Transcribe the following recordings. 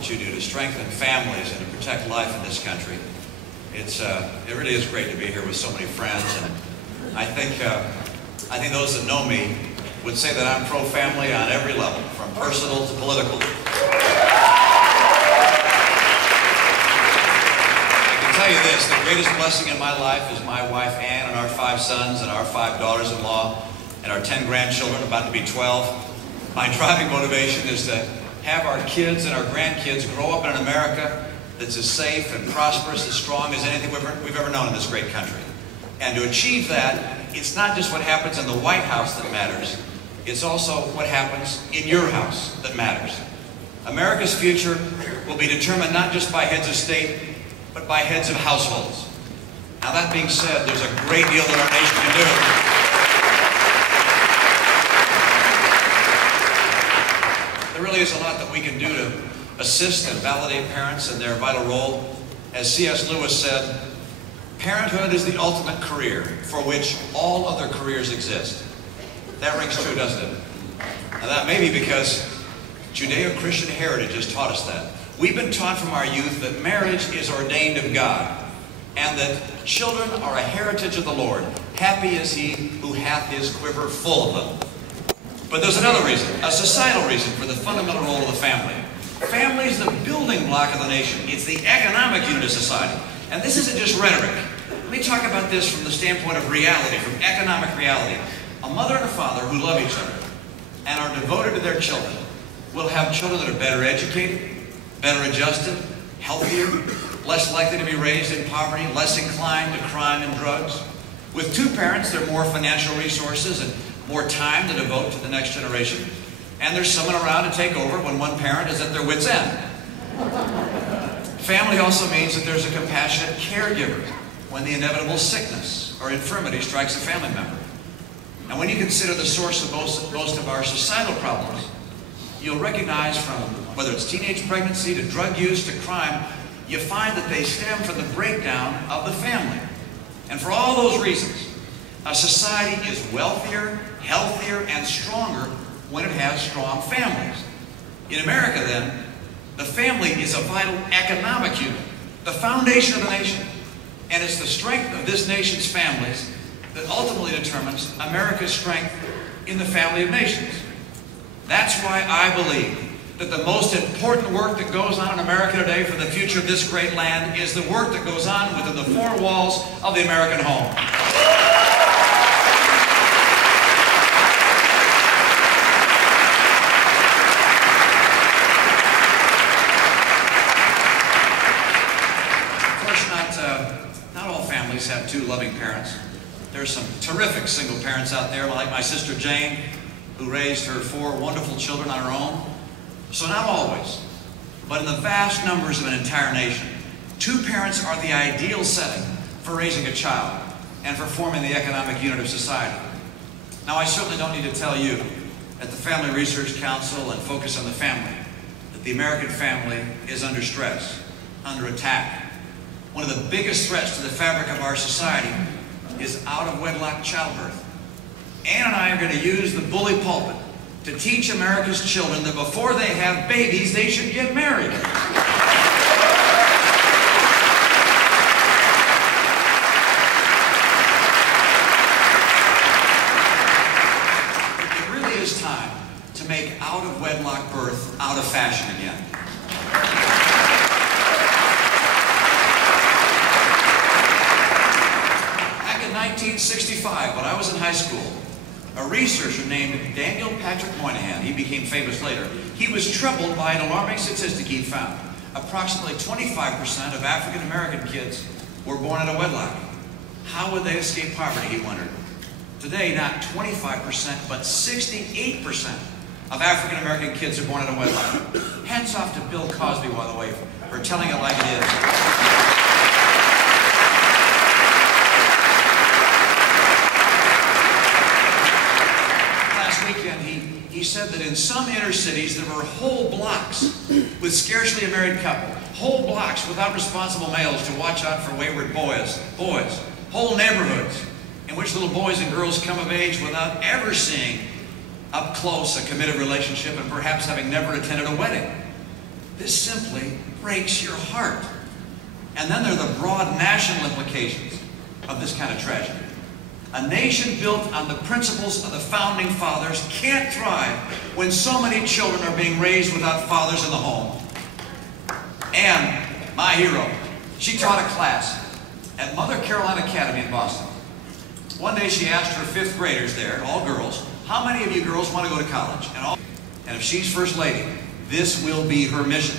that you do to strengthen families and to protect life in this country. It really is great to be here with so many friends, and I think those that know me would say that I'm pro-family on every level, from personal to political. I can tell you this, the greatest blessing in my life is my wife Ann and our 5 sons and our 5 daughters-in-law and our 10 grandchildren, about to be 12. My driving motivation is to have our kids and our grandkids grow up in an America that's as safe and prosperous, as strong as anything we've ever known in this great country. And to achieve that, it's not just what happens in the White House that matters, it's also what happens in your house that matters. America's future will be determined not just by heads of state, but by heads of households. Now that being said, there's a great deal that our nation can do. There really is a lot that we can do to assist and validate parents in their vital role. As C.S. Lewis said, parenthood is the ultimate career for which all other careers exist. That rings true, doesn't it? Now that may be because Judeo-Christian heritage has taught us that. We've been taught from our youth that marriage is ordained of God, and that children are a heritage of the Lord. Happy is he who hath his quiver full of them. But there's another reason, a societal reason for the fundamental role of the family. Family is the building block of the nation. It's the economic unit of society. And this isn't just rhetoric. Let me talk about this from the standpoint of reality, from economic reality. A mother and a father who love each other and are devoted to their children will have children that are better educated, better adjusted, healthier, less likely to be raised in poverty, less inclined to crime and drugs. With 2 parents, there are more financial resources and more time to devote to the next generation. And there's someone around to take over when one parent is at their wit's end. Family also means that there's a compassionate caregiver when the inevitable sickness or infirmity strikes a family member. And when you consider the source of most of our societal problems, you'll recognize from whether it's teenage pregnancy to drug use to crime, you find that they stem from the breakdown of the family. And for all those reasons, a society is wealthier, healthier, and stronger when it has strong families. In America, then, the family is a vital economic unit, the foundation of the nation. And it's the strength of this nation's families that ultimately determines America's strength in the family of nations. That's why I believe that the most important work that goes on in America today for the future of this great land is the work that goes on within the 4 walls of the American home. Have 2 loving parents. There's some terrific single parents out there, like my sister Jane, who raised her 4 wonderful children on her own. So not always, but in the vast numbers of an entire nation, 2 parents are the ideal setting for raising a child and for forming the economic unit of society. Now, I certainly don't need to tell you at the Family Research Council and Focus on the Family that the American family is under stress, under attack. One of the biggest threats to the fabric of our society is out-of-wedlock childbirth. Ann and I are going to use the bully pulpit to teach America's children that before they have babies, they should get married. It really is time to make out-of-wedlock birth out of fashion again. In 1965, when I was in high school, a researcher named Daniel Patrick Moynihan, he became famous later, he was troubled by an alarming statistic he'd found. Approximately 25% of African American kids were born out of wedlock. How would they escape poverty, he wondered. Today, not 25%, but 68% of African American kids are born out of wedlock. Hats off to Bill Cosby, by the way, for telling it like it is. He said that in some inner cities there were whole blocks with scarcely a married couple, whole blocks without responsible males to watch out for wayward boys, whole neighborhoods in which little boys and girls come of age without ever seeing up close a committed relationship and perhaps having never attended a wedding. This simply breaks your heart. And then there are the broad national implications of this kind of tragedy. A nation built on the principles of the Founding Fathers can't thrive when so many children are being raised without fathers in the home. And my hero, she taught a class at Mother Caroline Academy in Boston. One day she asked her fifth graders there, all girls, how many of you girls want to go to college? And if she's First Lady, this will be her mission.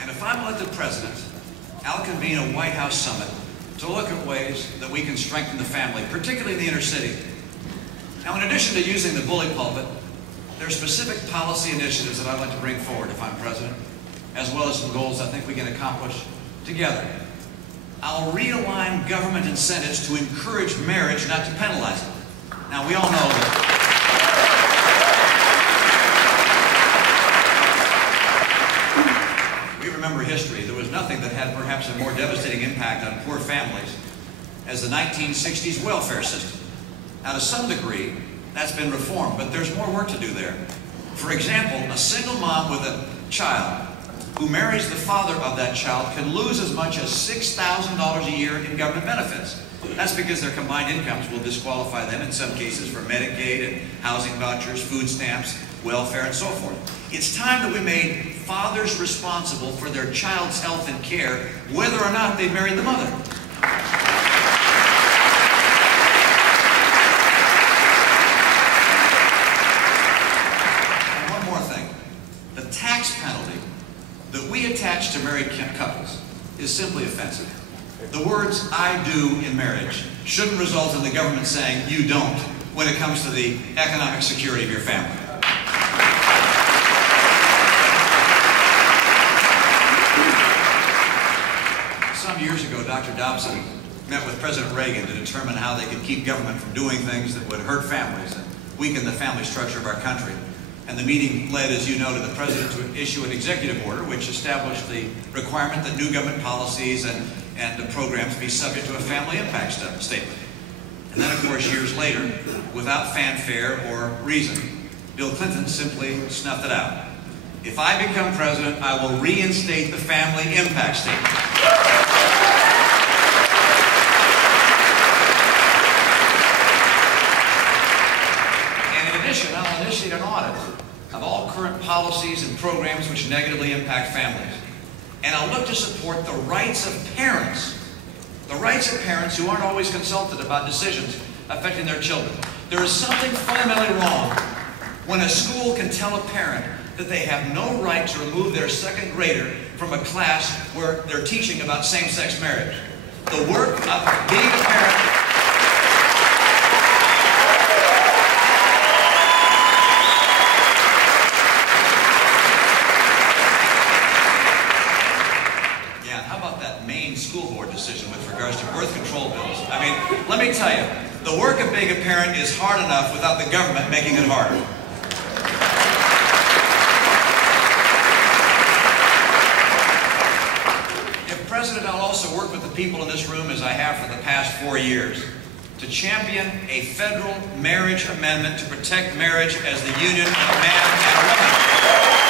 And if I'm elected president, I'll convene a White House summit to look at ways that we can strengthen the family, particularly in the inner city. Now, in addition to using the bully pulpit, there are specific policy initiatives that I'd like to bring forward if I'm president, as well as some goals I think we can accomplish together. I'll realign government incentives to encourage marriage, not to penalize it. Now, we all know that we remember history. There was nothing that had perhaps a more devastating impact on poor families as the 1960s welfare system. Now, to some degree, that's been reformed, but there's more work to do there. For example, a single mom with a child who marries the father of that child can lose as much as $6,000 a year in government benefits. That's because their combined incomes will disqualify them in some cases for Medicaid and housing vouchers, food stamps, welfare, and so forth. It's time that we made fathers responsible for their child's health and care, whether or not they married the mother. That we attach to married couples is simply offensive. The words "I do" in marriage shouldn't result in the government saying "you don't" when it comes to the economic security of your family. Some years ago, Dr. Dobson met with President Reagan to determine how they could keep government from doing things that would hurt families and weaken the family structure of our country. And the meeting led, as you know, to the President to issue an executive order which established the requirement that new government policies and the programs be subject to a family impact statement. And then, of course, years later, without fanfare or reason, Bill Clinton simply snuffed it out. If I become president, I will reinstate the family impact statement. I'll initiate an audit of all current policies and programs which negatively impact families. And I'll look to support the rights of parents who aren't always consulted about decisions affecting their children. There is something fundamentally wrong when a school can tell a parent that they have no right to remove their second grader from a class where they're teaching about same-sex marriage. The work of being a parent school board decision with regards to birth control bills. I mean, let me tell you, the work of being a parent is hard enough without the government making it harder. If president, I'll also work with the people in this room, as I have for the past 4 years, to champion a federal marriage amendment to protect marriage as the union of a man and a woman.